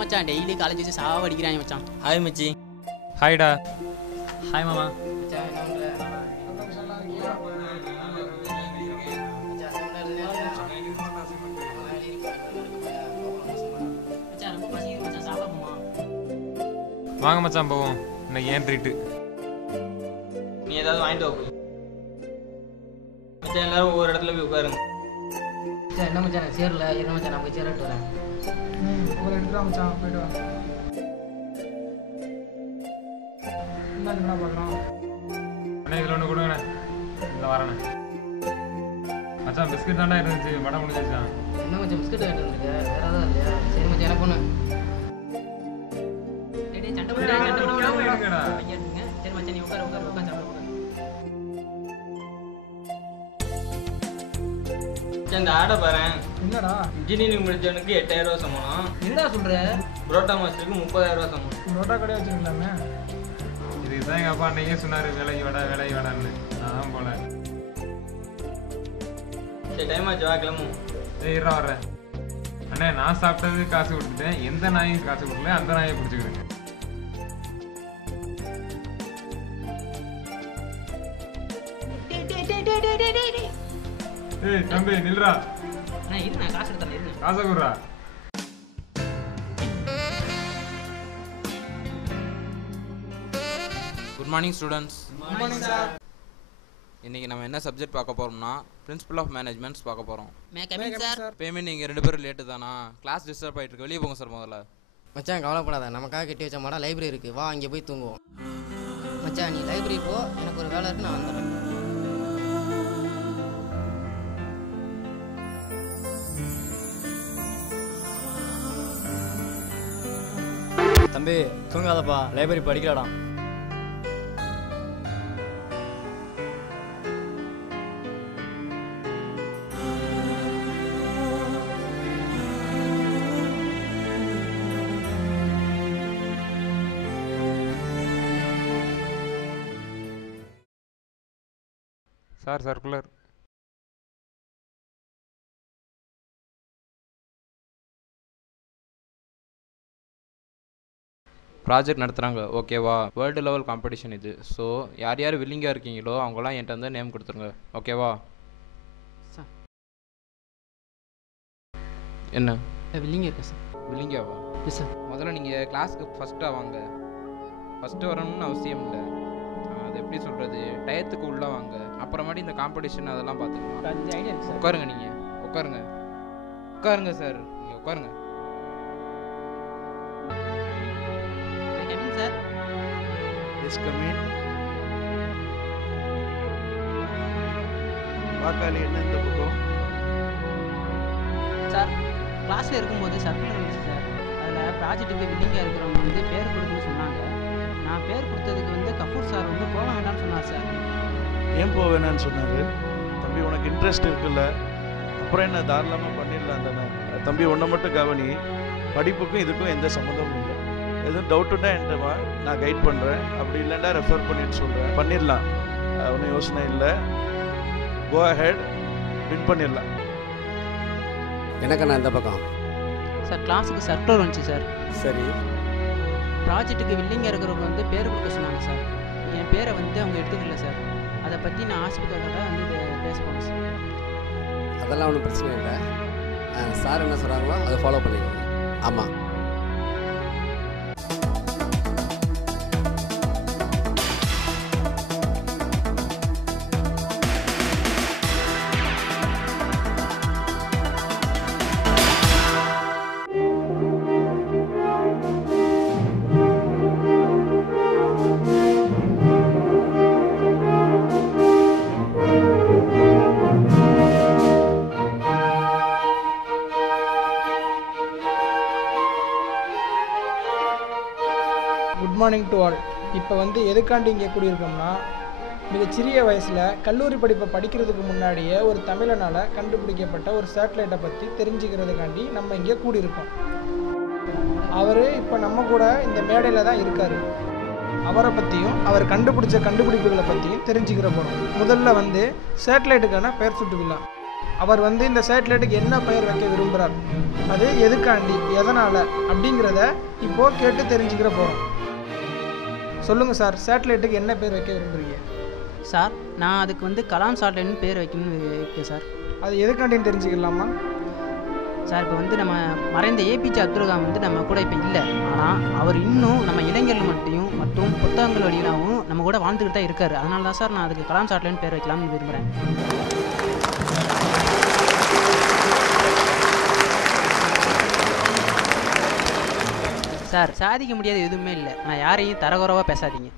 மச்சான் daily college வச்சு சாவ அடிக்கிறாங்க மச்சான். ஹாய் மச்சி. ஹாய்டா. ஹாய் மாமா. வாங்க மச்சான் போவோம். இன்னைக்கு ஏன் ட்ரீட்டு? நீ ஏதாவது வாங்கிட்டு வா போய். மச்சான் எல்லாரும் ஒவ்வொரு இடத்துல போய் உட்காருங்க. மச்சான் என்ன மச்சான் நான் சேரல இருங்க மச்சான் நான் போய் சேர எடுத்து வரேன். ஒரு எடுத்துடா மச்சான் போய்ட்டு வா. என்ன பார்க்குறோம்? அண்ணா இதில் ஒன்று கொடுங்கண்ணே. இந்த வரேண்ணே. மச்சான் பிஸ்கட் தாண்டா இருந்துச்சு, படம் முடிஞ்சிச்சான். என்ன மச்சான் பிஸ்கட் வாங்கிட்டு வந்துருக்க? வேற ஏதாவது இல்லையா? சரி மச்சான் எனக்கு ஒன்று. சண்டை எடுங்கடா. சரி மச்சான் நீ உட்கார உட்கார உட்காந்து சாப்பிட. இந்த ஆடை பாரு. என்னடா இன்ஜினியரிங் முடிச்சவனுக்கு 8000 ரூபா சம்பளம். என்னடா சொல்ற? புரோட்டா மாஸ்டருக்கு 30000 ரூபா சம்பளம். ரோட்டா கடையை வச்சுருக்கலாமே. இதுக்கு தான் எங்கள் அப்பா அன்னைக்கே சொன்னார் வேலைக்கு வேடான்னு. நான் போல. சரி டைம் ஆச்சு வா கிளம்பும். இருறா வர்றேன். அண்ணே நான் சாப்பிட்டது காசு கொடுத்துட்டேன். எந்த நாயும் காசு கொடுக்கல, அந்த நாயை பிடிச்சிக்கிறேங்க. ஏய் தம்பி நில்றா. நான் இரு நான் காசு எடுத்துறேன் இரு. காசை கொடுறா. Good morning students. Good morning sir. இன்றைக்கி நம்ம என்ன சப்ஜெக்ட் பார்க்க போகிறோம்னா பிரின்சிபல் ஆஃப் மேனேஜ்மெண்ட்ஸ் பார்க்க போகிறோம். May coming sir. பேமெண்ட் நீங்கள் 2 பேரும் லேட்டு தானா? கிளாஸ் டிஸ்டர்ப் ஆகிட்டு இருக்கு, வெளியே போங்க சார் முதல்ல. மச்சான் கவலைப்படாத, நமக்காக கட்டி வச்ச மாடா லைப்ரரி இருக்குது, வா அங்கே போய் தூங்குவோம். மச்சான் நீ லைப்ரரி போ, எனக்கு ஒரு வேலை இருக்குது, நான் வந்துடுறேன். தம்பி தூங்காதப்பா, லைப்ரரி படிக்கலடா. Sir circular. ப்ராஜெக்ட் நடத்துகிறாங்க ஓகேவா? வேர்ல்டு லெவல் காம்படிஷன் இது. ஸோ யார் யார் வில்லிங்காக இருக்கீங்களோ அவங்களாம் என்கிட்ட வந்து நேம் கொடுத்துருங்க ஓகேவா? என்ன வில்லிங்க இருக்கா சார்? வில்லிங்காவா? Yes sir. முதல்ல நீங்கள் கிளாஸுக்கு ஃபஸ்ட்டாக வாங்க. ஃபஸ்ட்டு வரணும்னு அவசியம் இல்லை. அது எப்படி சொல்கிறது, டயத்துக்கு உள்ளே வாங்க. அப்புறமாட்டி இந்த காம்படிஷன் அதெல்லாம் பார்த்துக்கலாம். அந்த ஐடியா இருக்கு சார். உட்காருங்க, நீங்கள் உட்காருங்க. உட்காருங்க சார், நீங்கள் உட்காருங்க. Coming sir. Yes coming. வாக்காளி என்ன இந்த பக்கம்? சார் கிளாஸில் இருக்கும்போது சர்க்குலர் இருந்துச்சு சார். அதில் ப்ராஜெக்ட்டுக்கு வில்லிங்காக இருக்கிறவங்க வந்து பேர் கொடுக்குன்னு சொன்னாங்க. நான் பேர் கொடுத்ததுக்கு வந்து கபூர் சார் வந்து போக வேண்டாம்னு சொன்னார் சார். ஏன் போக வேணான்னு சொன்னாரு? தம்பி உனக்கு இன்ட்ரெஸ்ட் இருக்குல்ல, அப்புறம் என்ன தாராளமாக பண்ணிடலாம் தானே. தம்பி ஒன்றை மட்டும் கவனி, படிப்புக்கும் இதுக்கும் எந்த சம்மந்தமும் இல்லை. எதுவும் டவுட்டுன்னா என்கிட்ட வா, நான் கைட் பண்ணுறேன். அப்படி இல்லைன்னா ரெஃபர் பண்ணிட்டு சொல்கிறேன். பண்ணிடலாம், ஒன்றும் யோசனை இல்லை. கோ அஹெட், வின் பண்ணிடலாம். எனக்கண்ணா இந்த பக்கம். சார் கிளாஸுக்கு சர்க்குலர் வந்துச்சு சார். சரி, ப்ராஜெக்ட்டுக்கு வில்லிங்காக இருக்கிறவங்க வந்து பேர் கொடுக்க சொன்னாங்க சார். என் பேரை வந்து அவங்க எடுத்துக்கல சார். அதை பற்றி நான் ஹாஸ்பிட்டலில் வந்து இதை பேச போனேன் சார். அதெல்லாம் ஒன்றும் பிரச்சனை இல்லை. சார் என்ன சொல்கிறாங்களோ அதை ஃபாலோ பண்ணிக்கோங்க. ஆமாம். Good morning to all. இப்போ வந்து எதுக்காண்டி இங்கே கூடியிருக்கோம்னா, மிகச்சிறிய வயசில் கல்லூரி படிப்பை படிக்கிறதுக்கு முன்னாடியே ஒரு தமிழனால் கண்டுபிடிக்கப்பட்ட ஒரு சேட்டலைட்டை பற்றி தெரிஞ்சுக்கிறதுக்காண்டி நம்ம இங்கே கூடியிருக்கோம். அவர் இப்போ நம்ம கூட இந்த மேடையில் தான் இருக்கார். அவரை பற்றியும் அவர் கண்டுபிடிச்ச கண்டுபிடிப்புகளை பற்றியும் தெரிஞ்சுக்கிற போகிறோம். முதல்ல வந்து சேட்டலைட்டுக்கான பெயர் சுட்டு விழா. அவர் வந்து இந்த சேட்டலைட்டுக்கு என்ன பெயர் வைக்க விரும்புகிறார், அது எதுக்காண்டி, எதனால் அப்படிங்கிறத இப்போது கேட்டு தெரிஞ்சுக்கிற போகிறோம். சொல்லுங்கள் சார், சேட்டலைட்டுக்கு என்ன பேர் வைக்க விரும்புகிறீங்க? சார், நான் அதுக்கு வந்து கலாம் சேட்டலைட்னு பேர் வைக்கணும்னு இருக்கேன் சார். அது எதுக்காண்டின்னு தெரிஞ்சுக்கலாமா? சார், இப்போ வந்து நம்ம மறைந்த ஏபிஜே அப்துல் கலாம் வந்து நம்ம கூட இப்போ இல்லை. ஆனால் அவர் இன்னும் நம்ம இளைஞர்கள் மற்றும் புத்தகங்கள் வழியிலாகவும் நம்ம கூட வாழ்ந்துக்கிட்டு தான் இருக்கார். அதனால தான் சார் நான் அதுக்கு கலாம் சேட்டலைட்னு பேர் வைக்கலாம்னு விரும்புகிறேன். சார், சாதிக்க முடியாத எதுவுமே இல்லை. நான் யாரையும் தரகுறவாக பேசாதீங்க.